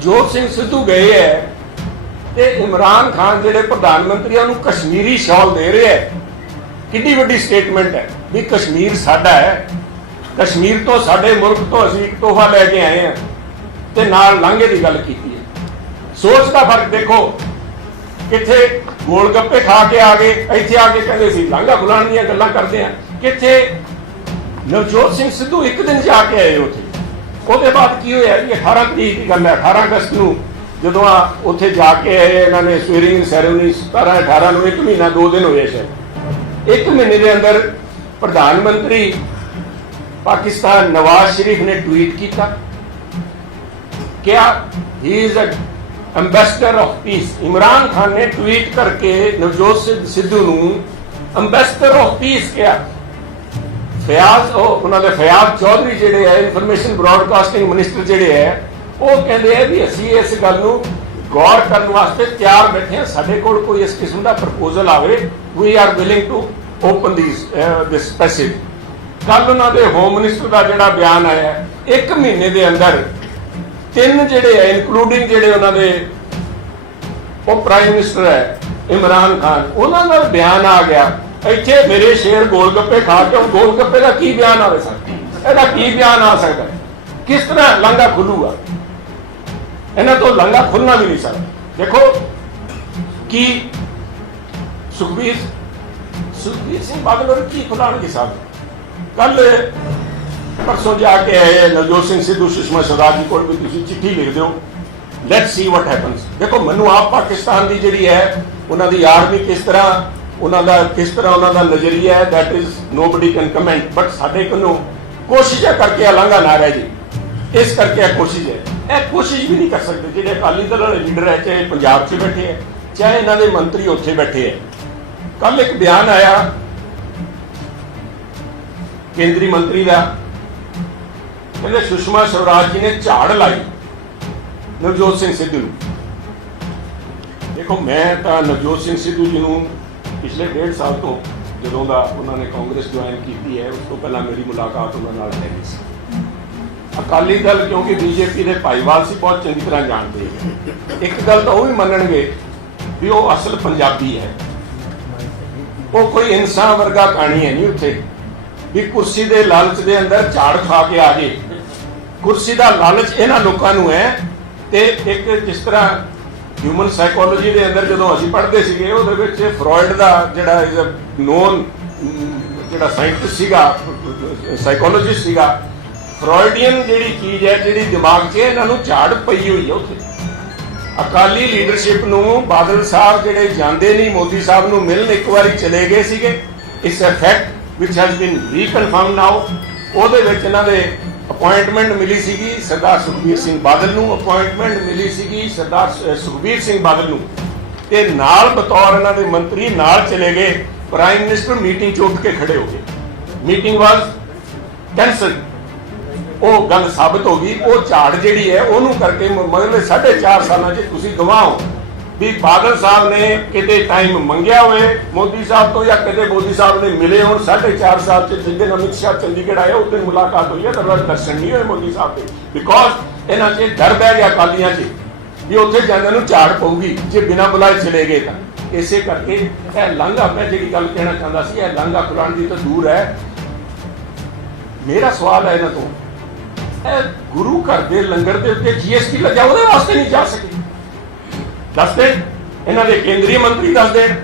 ਜੋਤ ਸਿੰਘ ਸਿੱਧੂ ਗਏ ਹੈ ਤੇ ਇਮਰਾਨ ਖਾਨ ਜਿਹੜੇ ਪ੍ਰਧਾਨ ਮੰਤਰੀ ਆ, ਉਹਨੂੰ ਕਸ਼ਮੀਰੀ ਸ਼ਾਲ ਦੇ ਰਿਹਾ ਹੈ ਕਿੰਨੀ ਵੱਡੀ ਸਟੇਟਮੈਂਟ ਹੈ ਵੀ ਕਸ਼ਮੀਰ ਸਾਡਾ ਹੈ ਕਸ਼ਮੀਰ ਤੋਂ ਸਾਡੇ ਮੁਲਕ ਤੋਂ ਅਸੀਂ ਇੱਕ ਤੋਹਫਾ ਲੈ ਕੇ ਆਏ ਹਾਂ ਤੇ ਨਾਲ ਲਾਂਘੇ ਦੀ ਗੱਲ ਕੀਤੀ ਹੈ ਸੋਚ ਦਾ ਫ਼ਰਕ ਦੇਖੋ ਕਿੱਥੇ ਗੋਲ ਗੱਪੇ ਖਾ ਕੇ ਆ ਗਏ ਇੱਥੇ ਆ ਕੇ ਕਹਿੰਦੇ ਸੀ ਲਾਂਘਾ ਖੁਲਾਉਣ ਦੀਆਂ ਗੱਲਾਂ ਕਰਦੇ ਆ। ਕਿੱਥੇ ਨਵਜੋਤ ਸਿੰਘ ਸਿੱਧੂ ਇੱਕ ਦਿਨ ਜਾ ਕੇ ਆਏ ਉੱਥੇ। ਉਹਦੇ ਬਾਅਦ ਕੀ ਹੋਇਆ ਇਹ 18 ਤਰੀਕ ਦੀ ਗੱਲ ਹੈ 18 ਅਗਸਤ ਨੂੰ ਜਦੋਂ ਆ ਉੱਥੇ ਜਾ ਕੇ ਇਹਨਾਂ ਨੇ ਸਵੇਰਿੰਗ ਸੈਰੇਮਨੀ 17 18 ਨੂੰ ਇੱਕ ਮਹੀਨਾ, ਦੋ ਦਿਨ ਹੋਏ ਸ਼ਾਇਦ। ਇੱਕ ਮਹੀਨੇ ਦੇ ਅੰਦਰ ਪ੍ਰਧਾਨ ਮੰਤਰੀ ਪਾਕਿਸਤਾਨ ਨਵਾਜ਼ ਸ਼ਰੀਫ ਨੇ ਟਵੀਟ ਕੀਤਾ ਕਿਆ ਹੀ is a ambassador of peace Imran Khan ਨੇ ਟਵੀਟ ਕਰਕੇ ਨਵਜੋਤ ਸਿੰਘ ਸਿੱਧੂ ਨੂੰ ਐਮਬੈਸਡਰ ਆਫ ਪੀਸ ਕਿਹਾ। ਫਿਆਜ਼, ਉਹ ਉਹਨਾਂ ਦੇ ਫਿਆਜ਼ ਚੌਧਰੀ ਜਿਹੜੇ ਹੈ ਇਨਫੋਰਮੇਸ਼ਨ ਬ੍ਰਾਡਕਾਸਟਿੰਗ ਮਿਨਿਸਟਰ ਜਿਹੜੇ ਹੈ, ਉਹ ਕਹਿੰਦੇ ਆ ਵੀ ਅਸੀਂ ਇਸ ਗੱਲ ਨੂੰ ਗੌਰ ਕਰਨ ਵਾਸਤੇ ਤਿਆਰ ਬੈਠੇ ਹਾਂ। ਸਾਡੇ ਕੋਲ ਕੋਈ ਇਸ ਕਿਸਮ ਦਾ ਪ੍ਰਪੋਜ਼ਲ ਆਵੇ we are willing to open this this passage ਕੱਲ ਉਹਨਾਂ ਦੇ ਹੋਮ ਮਿਨਿਸਟਰ ਦਾ ਜਿਹੜਾ ਬਿਆਨ ਆਇਆ, ਇੱਕ ਮਹੀਨੇ ਦੇ ਅੰਦਰ ਤਿੰਨ ਜਿਹੜੇ ਹੈ ਇਨਕਲੂਡਿੰਗ ਜਿਹੜੇ ਉਹਨਾਂ ਦੇ ਉਹ ਪ੍ਰਾਈਮ ਮਿਨਿਸਟਰ ਹੈ, ਇਮਰਾਨ ਖਾਨ, ਉਹਨਾਂ ਦਾ ਬਿਆਨ ਆ ਗਿਆ। ਇੱਥੇ ਮੇਰੇ ਸ਼ੇਰ ਗੋਲ ਗੱਪੇ ਖਾ ਕੇ ਗੋਲ ਗੱਪੇ ਦਾ ਕੀ ਬਿਆਨ ਆਵੇ ਸਕਦਾ ਇਹਦਾ ਕੀ ਬਿਆਨ ਆ ਸਕਦਾ? ਕਿਸ ਤਰ੍ਹਾਂ ਲੰਗਾ ਖੁੱਲੂਗਾ? ਇਹਨਾਂ ਤੋਂ ਲੰਗਾ ਖੁੱਲਣਾ ਵੀ ਨਹੀਂ ਸਕਦਾ ਦੇਖੋ, ਕੀ ਸੁਖਬੀਰ ਸੁਖਬੀਰ ਸਿੰਘ ਬਾਦਲ ਹੋਰ ਕੀ ਖੁਲਾਣਗੇ ਸਾਹਿਬ ਕੱਲ ਪਰਸੋਂ ਜਾ ਕੇ ਆਏ ਨਵਜੋਤ ਸਿੰਘ ਸਿੱਧੂ, ਸੁਸ਼ਮਾ ਸਵਰਾਜ ਜੀ ਕੋਲ ਵੀ ਤੁਸੀਂ ਚਿੱਠੀ ਲਿਖ ਦਿਓ ਲੈਟਸ ਸੀ ਵਾਟ ਹੈਪਨਸ ਦੇਖੋ, ਮੈਨੂੰ ਆਪ ਪਾਕਿਸਤਾਨ ਦੀ ਜਿਹੜੀ ਹੈ, ਉਹਨਾਂ ਦੀ ਆਰਮੀ ਕਿਸ ਤਰ੍ਹਾਂ ਉਹਨਾਂ ਦਾ ਕਿਸ ਤਰ੍ਹਾਂ ਉਹਨਾਂ ਦਾ ਨਜ਼ਰੀਆ ਹੈ, that is, nobody can comment. But ਸਾਡੇ ਕੋਲੋਂ ਕੋਸ਼ਿਸ਼ ਹੈ ਕਰਕੇ ਅਲੰਘਾ ਨਾ ਰਹਿ ਜੀ। ਇਸ ਕਰਕੇ ਇਹ ਕੋਸ਼ਿਸ਼ ਹੈ। ਇਹ ਕੋਸ਼ਿਸ਼ ਵੀ ਨਹੀਂ ਕਰ ਸਕਦੇ ਜਿਹੜੇ ਅਕਾਲੀ ਦਲ ਵਾਲੇ ਲੀਡਰ ਹੈ, ਚਾਹੇ ਪੰਜਾਬ 'ਚ ਬੈਠੇ ਹੈ, ਚਾਹੇ ਇਹਨਾਂ ਦੇ ਮੰਤਰੀ ਉੱਥੇ ਬੈਠੇ ਹੈ। ਕੱਲ ਇੱਕ ਬਿਆਨ ਆਇਆ, ਕੇਂਦਰੀ ਮੰਤਰੀ ਦਾ। ਕਹਿੰਦੇ ਸੁਸ਼ਮਾ ਸਵਰਾਜ ਜੀ ਨੇ ਝਾੜ ਲਾਈ ਨਵਜੋਤ ਸਿੰਘ ਸਿੱਧੂ ਨੂੰ। ਦੇਖੋ, ਮੈਂ ਤਾਂ ਨਵਜੋਤ ਸਿੰਘ ਸਿੱਧੂ ਜੀ ਨੂੰ ਪਿਛਲੇ ਡੇਢ ਸਾਲ ਤੋਂ ਜਦੋਂ ਦਾ ਉਹਨਾਂ ਨੇ ਕਾਂਗਰਸ ਜੁਆਇਨ ਕੀਤੀ ਹੈ, ਉਸ ਤੋਂ ਪਹਿਲਾਂ ਮੇਰੀ ਮੁਲਾਕਾਤ ਉਹਨਾਂ ਨਾਲ ਹੈਗੀ ਸੀ। ਅਕਾਲੀ ਦਲ ਕਿਉਂਕਿ ਬੀਜੇਪੀ ਦੇ ਭਾਈਵਾਲ ਸੀ, ਬਹੁਤ ਚੰਗੀ ਤਰ੍ਹਾਂ ਜਾਣਦੇ ਇੱਕ ਗੱਲ ਤਾਂ ਉਹ ਵੀ ਮੰਨਣਗੇ ਵੀ ਉਹ ਅਸਲ ਪੰਜਾਬੀ ਹੈ। ਉਹ ਕੋਈ ਇਨਸਾਨ ਵਰਗਾ ਕਹਾਣੀ ਹੈ ਨਹੀਂ ਉੱਥੇ। ਵੀ ਕੁਰਸੀ ਦੇ ਲਾਲਚ ਦੇ ਅੰਦਰ ਝਾੜ ਖਾ ਕੇ ਆ ਜੇ ਕੁਰਸੀ ਦਾ ਲਾਲਚ ਇਹਨਾਂ ਲੋਕਾਂ ਨੂੰ ਹੈ ਤੇ ਇੱਕ ਜਿਸ ਤਰ੍ਹਾਂ ਹਿਊਮਨ ਸਾਈਕੋਲੋਜੀ ਦੇ ਅੰਦਰ ਜਦੋਂ ਅਸੀਂ ਪੜ੍ਹਦੇ ਸੀਗੇ, ਉਹਦੇ ਵਿੱਚ ਫਰੋਇਡ ਦਾ ਜਿਹੜਾ ਇਜ਼ ਅ ਨੋਨ ਜਿਹੜਾ ਸਾਇੰਟਿਸਟ ਸੀਗਾ ਸਾਈਕੋਲੋਜਿਸਟ ਸੀਗਾ ਫਰੋਇਡੀਅਨ ਜਿਹੜੀ ਚੀਜ਼ ਹੈ, ਜਿਹੜੀ ਦਿਮਾਗ 'ਚ ਇਹਨਾਂ ਨੂੰ ਝਾੜ ਪਈ ਹੋਈ ਹੈ ਉੱਥੇ। ਅਕਾਲੀ ਲੀਡਰਸ਼ਿਪ ਨੂੰ ਬਾਦਲ ਸਾਹਿਬ ਜਿਹੜੇ ਜਾਂਦੇ ਨਹੀਂ, ਮੋਦੀ ਸਾਹਿਬ ਨੂੰ ਮਿਲਣ ਇੱਕ ਵਾਰੀ ਚਲੇ ਗਏ ਸੀਗੇ। ਇਸ ਫੈਕਟ ਵਿਚ ਹੈਜ਼ ਬੀਨ ਰੀਕਨਫਰਮ ਨਾਓ ਉਹਦੇ ਵਿੱਚ ਇਹਨਾਂ ਦੇ ਅਪਾਇੰਟਮੈਂਟ ਮਿਲੀ ਸੀਗੀ ਸਰਦਾਰ ਸੁਖਬੀਰ ਸਿੰਘ ਬਾਦਲ ਨੂੰ ਅਪਾਇੰਟਮੈਂਟ ਮਿਲੀ ਸੀਗੀ ਸਰਦਾਰ ਸੁਖਬੀਰ ਸਿੰਘ ਬਾਦਲ ਨੂੰ। ਤੇ ਨਾਲ ਬਤੌਰ ਇਹਨਾਂ ਦੇ ਮੰਤਰੀ ਨਾਲ ਚਲੇ ਗਏ ਪ੍ਰਾਈਮ ਮਿਨਿਸਟਰ ਮੀਟਿੰਗ 'ਚ ਉੱਠ ਕੇ ਖੜੇ ਹੋ ਗਏ। ਮੀਟਿੰਗ ਵਾਸ ਕੈਂਸਲ ਉਹ ਗੱਲ ਸਾਬਤ ਹੋ ਗਈ, ਉਹ ਝਾੜ ਜਿਹੜੀ ਹੈ, ਉਹਨੂੰ ਕਰਕੇ ਮ- ਮਗਰਲੇ 4.5 ਸਾਲਾਂ 'ਚ ਤੁਸੀਂ ਗਵਾਹੋ ਵੀ ਬਾਦਲ ਸਾਹਿਬ ਨੇ ਕਿਤੇ ਟਾਈਮ ਮੰਗਿਆ ਹੋਵੇ, ਮੋਦੀ ਸਾਹਿਬ ਤੋਂ ਜਾਂ ਕਿਤੇ ਮੋਦੀ ਸਾਹਿਬ ਨੇ ਮਿਲੇ ਹੋਣ 4.5 ਸਾਲ 'ਚ ਜਿਸ ਅਮਿਤ ਸ਼ਾਹ ਚੰਡੀਗੜ੍ਹ ਆਏ ਉਸ ਦਿਨ ਮੁਲਾਕਾਤ ਹੋਈ ਹੈ ਤਾਂ ਦਰਸ਼ਨ ਨਹੀਂ ਹੋਏ ਮੋਦੀ ਸਾਹਿਬ ਦੇ। ਬਿਕੋਜ਼ ਇਹਨਾਂ 'ਚ ਡਰ ਬਹਿ ਗਿਆ ਕਾਲੀਆਂ 'ਚ ਵੀ ਉੱਥੇ ਜਾਂਦਿਆਂ ਨੂੰ ਝਾੜ ਪਊਗੀ, ਜੇ ਬਿਨਾਂ ਬੁਲਾਏ ਚਲੇ ਗਏ ਤਾਂ। ਇਸੇ ਕਰਕੇ ਇਹ ਲਾਂਘਾ, ਮੈਂ ਜਿਹੜੀ ਗੱਲ ਕਹਿਣਾ ਚਾਹੁੰਦਾ ਸੀ, ਇਹ ਲਾਂਘਾ ਖੁਲਾਉਣ ਦੀ ਤਾਂ ਦੂਰ ਹੈ। ਮੇਰਾ ਸਵਾਲ ਹੈ ਇਹਨਾਂ ਤੋਂ, ਇਹ ਗੁਰੂ ਘਰ ਦੇ ਲੰਗਰ ਦੇ ਉੱਤੇ ਜੀਐਸਟੀ ਲੱਗਿਆ ਉਹਦੇ ਵਾਸਤੇ ਨਹੀਂ ਜਾ ਸਕੀ? ਦੱਸ ਦੇ ਇਹਨਾਂ ਦੇ ਕੇਂਦਰੀ ਮੰਤਰੀ ਦੱਸ ਦੇਣ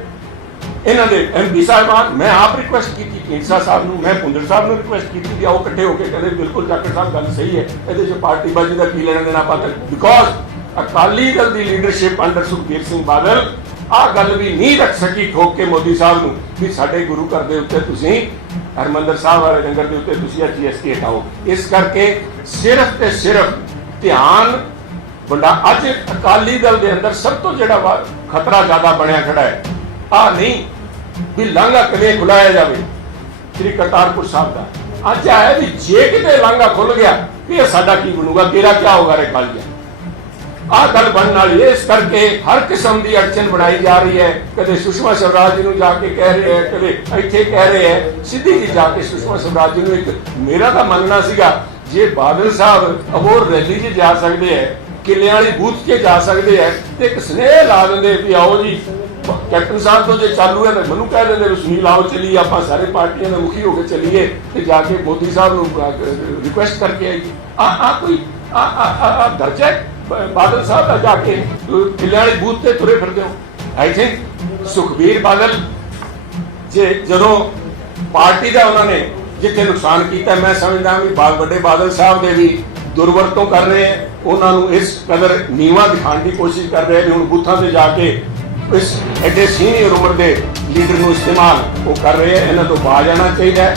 ਇਹਨਾਂ ਦੇ ਐਮਪੀ ਸਾਹਿਬਾਨ ਮੈਂ ਆਪ ਰਿਕੁਐਸਟ ਕੀਤੀ ਢੀਂਡਸਾ ਸਾਹਿਬ ਨੂੰ, ਮੈਂ ਪੁੰਦਰ ਸਾਹਿਬ ਨੂੰ ਰਿਕੁਐਸਟ ਕੀਤੀ ਵੀ ਆਓ ਇਕੱਠੇ ਹੋ ਕੇ ਕਹਿੰਦੇ ਬਿਲਕੁਲ ਜਾਕਰ ਸਾਹਿਬ, ਗੱਲ ਸਹੀ ਹੈ। ਇਹਦੇ 'ਚ ਪਾਰਟੀ ਬਾਜੀ ਦਾ ਕੀ ਲੈਣਾ ਦੇਣਾ ਪਾਤਰ? ਬਿਕੋਜ਼ ਅਕਾਲੀ ਦਲ ਦੀ ਲੀਡਰਸ਼ਿਪ ਅੰਡਰ ਸੁਖਬੀਰ ਸਿੰਘ ਬਾਦਲ, ਆਹ ਗੱਲ ਵੀ ਨਹੀਂ ਰੱਖ ਸਕੀ ਠੋਕ ਕੇ ਮੋਦੀ ਸਾਹਿਬ ਨੂੰ ਵੀ ਸਾਡੇ ਗੁਰੂ ਘਰ ਦੇ ਉੱਤੇ ਤੁਸੀਂ, ਹਰਮੰਦਰ ਸਾਹਿਬ ਵਾਲੇ ਲੰਗਰ ਦੇ ਉੱਤੇ ਤੁਸੀਂ ਇਹ ਜੀਐਸਟੀ ਹਟਾਓ। ਇਸ ਕਰਕੇ ਸਿਰਫ ਤੇ ਸਿਰਫ ਧਿਆਨ ਵੱਡਾ ਅੱਜ ਅਕਾਲੀ ਦਲ ਦੇ ਅੰਦਰ ਸਭ ਤੋਂ ਜਿਹੜਾ ਖਤਰਾ ਜ਼ਿਆਦਾ ਬਣਿਆ ਖੜਾ ਹੈ। ਆ ਨਹੀਂ, ਵੀ ਲਾਂਘਾ ਕਿਵੇਂ ਖੁਲਾਇਆ ਜਾਵੇ? ਸ੍ਰੀ ਕਰਤਾਰਪੁਰ ਸਾਹਿਬ ਦਾ। ਅੱਜ ਆਇਆ ਵੀ ਜੇ ਕਿਤੇ ਲਾਂਘਾ ਖੁੱਲ ਗਿਆ ਇਹ ਸਾਡਾ ਕੀ ਬਣੂਗਾ, ਤੇਰਾ ਕੀ ਹੋਗਾ ਰੇ ਕਾਲੀਆ ਆਹ ਗੱਲ ਬਣਨ ਵਾਲੀ ਇਸ ਕਰਕੇ ਹਰ ਕਿਸਮ ਦੀ ਅੜਚਨ ਬਣਾਈ ਜਾ ਰਹੀ ਹੈ। ਕਦੇ ਸੁਸ਼ਮਾ ਸਵਰਾਜ ਜੀ ਨੂੰ ਜਾ ਕੇ ਕਹਿ ਰਹੇ ਹੈ, ਕਦੇ ਇੱਥੇ ਕਹਿ ਰਹੇ ਹੈ, ਸਿੱਧੀ ਜੀ ਜਾ ਕੇ ਸੁਸ਼ਮਾ ਸਵਰਾਜ ਜੀ ਨੂੰ ਇੱਕ ਮੇਰਾ ਤਾਂ ਮੰਨਣਾ ਸੀਗਾ, ਜੇ ਬਾਦਲ ਸਾਹਿਬ ਅਬੋਰ ਰੈਲੀ 'ਚ ਜਾ ਸਕਦੇ ਹੈ ਕਿੱਲਿਆਂ ਵਾਲੀ ਬੂਥ ਕੇ ਜਾ ਸਕਦੇ ਆ ਤੇ ਇੱਕ ਸਨੇਹ ਲਾ ਦਿੰਦੇ ਵੀ ਆਓ ਜੀ। ਕੈਪਟਨ ਸਾਹਿਬ ਤੋਂ ਜੇ ਚਾਲੂ ਹੈ ਤਾਂ ਮੈਨੂੰ ਕਹਿ ਦਿੰਦੇ ਵੀ ਸੁਨੀਲ ਆਓ ਚੱਲੀਏ ਆਪਾਂ ਸਾਰੇ ਪਾਰਟੀਆਂ ਦੇ ਮੁਖੀ ਹੋ ਕੇ ਚੱਲੀਏ ਤੇ ਜਾ ਕੇ ਮੋਦੀ ਸਾਹਿਬ ਨੂੰ ਰਿਕੁਐਸਟ ਕਰਕੇ ਆਈਏ ਆ ਆ ਕੋਈ ਆ ਆ ਦਰਜਾ ਬਾਦਲ ਸਾਹਿਬ ਦਾ ਜਾ ਕੇ ਅਹ, ਕਿੱਲਿਆਂ ਵਾਲੀ ਬੂਥ ਤੇ ਤੁਰੇ ਫਿਰਦੇ ਹੋ। ਆਈ ਥਿੰਕ ਸੁਖਬੀਰ ਬਾਦਲ ਜੇ ਜਦੋਂ ਪਾਰਟੀ ਦਾ ਉਹਨਾਂ ਨੇ ਜਿੱਥੇ ਨੁਕਸਾਨ ਕੀਤਾ ਮੈਂ ਸਮਝਦਾ ਵੀ ਵੱਡੇ ਬਾਦਲ ਸਾਹਿਬ ਦੇ ਵੀ ਦੁਰਵਰਤੋਂ ਕਰ ਰਹੇ ਹੈ। ਉਹਨਾਂ ਨੂੰ ਇਸ ਕਦਰ ਨੀਵਾ ਦਿਖਾਉਣ ਦੀ ਕੋਸ਼ਿਸ਼ ਕਰ ਰਹੇ ਵੀ ਹੁਣ ਬੂਥਾਂ ਤੇ ਜਾ ਕੇ ਇਸ ਐਡੇ ਸੀਨੀਅਰ ਉਮਰ ਦੇ ਲੀਡਰ ਨੂੰ ਇਸਤੇਮਾਲ ਉਹ ਕਰ ਰਹੇ ਹੈ। ਇਹਨਾਂ ਤੋਂ ਬਾਜ ਆਉਣਾ ਚਾਹੀਦਾ ਹੈ।